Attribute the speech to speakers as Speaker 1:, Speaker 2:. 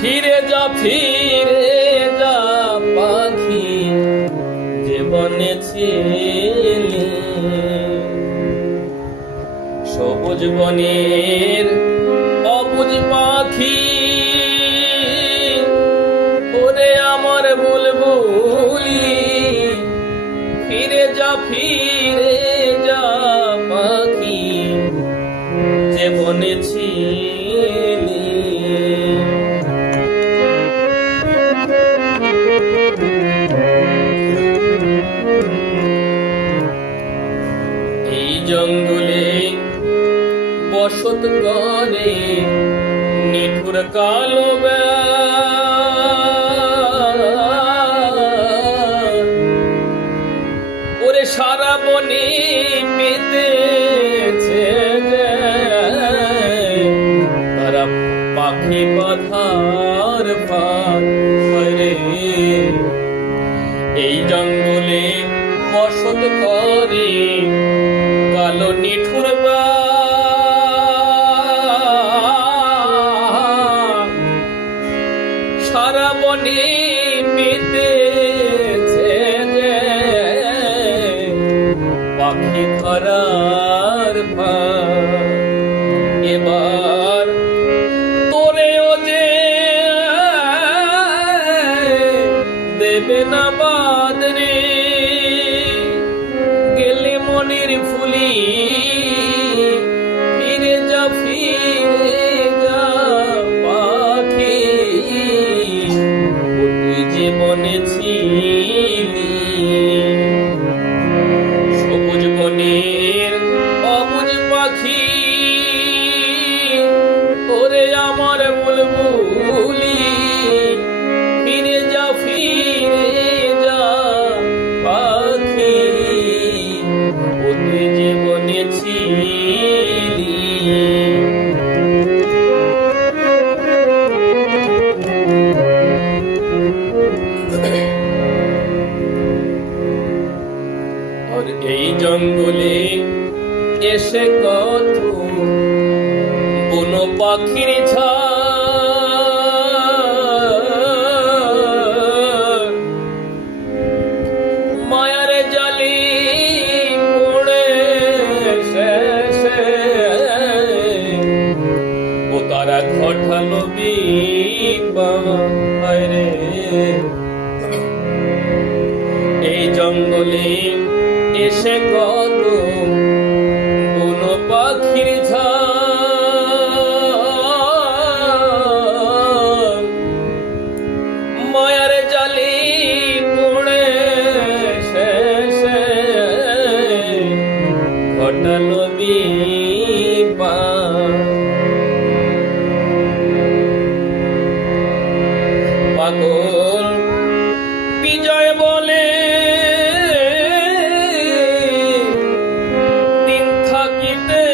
Speaker 1: ফিরে যা ফিরে যা পাখি, যে বনে ছিলি। সবুজ বনের অবুজ পাখি, ওরে আমার বুলবুলি, ফিরে যা ফিরে যা পাখি, যে বনে ছিলি। বসত করে নিঠুর কালো। ওরে সারা বনে পেতেছে তারা পাখি বাধার পারে এই জঙ্গলে বসত করে পেতেছে যে পাখি এবার তোরেও যে বাদ রে গেলে ফুলি ফিরে যা ফিরে। এই জঙ্গলে এসে কত বন পাখির ঝাড় তারা ঘটালো রে। এই জঙ্গলে এসে কত কোন পাখির মায়ার বিজয় বলে। দিন থাকিতে